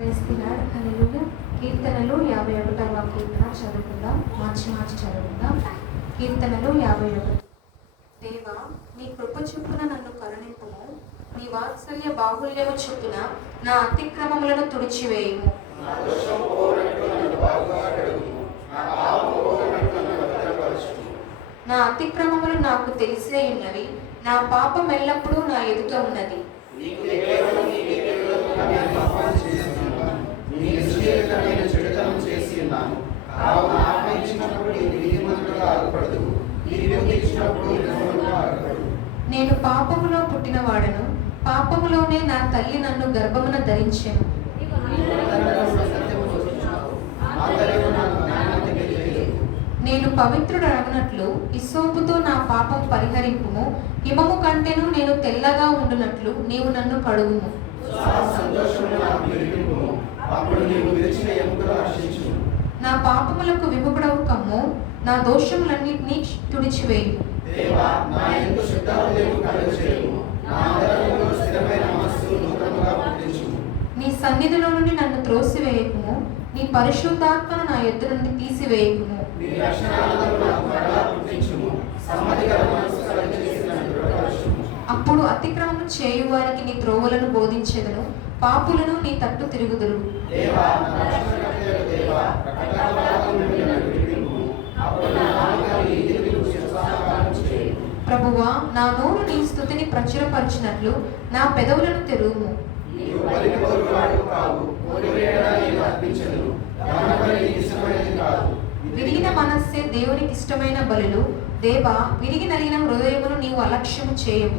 వేస్తున్నాడు. హల్లెలూయా. కీర్తనలు 51వ కీర్తన చదువుకుందాం. మార్చి చదువుకుందాం. కీర్తనలు 51. దేవా, నీ కృప చొప్పున నన్ను కరుణింపుము, నీ వాత్సల్య బాహుల్యము చొప్పున నా అతిక్రమములను తుడిచివేయుము. నా అతిక్రమములు నాకు తెలిసే ఉన్నవి, నా పాపం ఎల్లప్పుడూ నా ఎదుట ఉన్నది. నేను పాపములో పుట్టినవాడను, పాపములోనే నా తల్లి నన్ను గర్భమున ధరించెను. నేను పవిత్రుడనగునట్లు హిస్సోపుతో నా పాపం పరిహరింపుము, హిమము కంటెను నేను తెల్లగా ఉండునట్లు నీవు నన్ను కడుగుము. నా పాపములకు విముఖుడవు కమ్ము, నా దోషములన్నిటినీ తుడిచివేయు. నీ సన్నిధిలో నుండి నన్ను త్రోసివేయకుము, నీ పరిశుద్ధాత్మను నా యొద్ద నుండి తీసివేయకుము. అప్పుడు అతిక్రమము చేయువారికి నీ త్రోవలను బోధించెదను, పాపులను నీ తట్టు తిరుగుదురు. ప్రభువా, నా నోరు నీ స్తుతిని ప్రచురపరిచినట్లు నా పెదవులను తెరువుము. విరిగిన మనస్సే దేవునికి ఇష్టమైన బలులు. దేవా, విరిగి నలిగిన హృదయమును నీవు అలక్ష్యము చేయవు.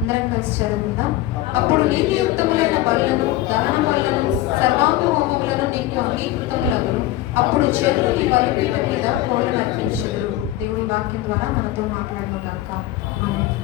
అందరం కలిసి చదువుకుందాం. అప్పుడు నీతియుక్తములైన బలులను, దహన బలులను, సర్వాంగ హోమములను నీకు అంగీకృతములగును. అప్పుడు చెరువు నీ బలిపీఠం మీద కోళ్ళను అర్పించెదరు. దేవుని వాక్యం ద్వారా మనతో మాట్లాడను గాక. ఆమేన్.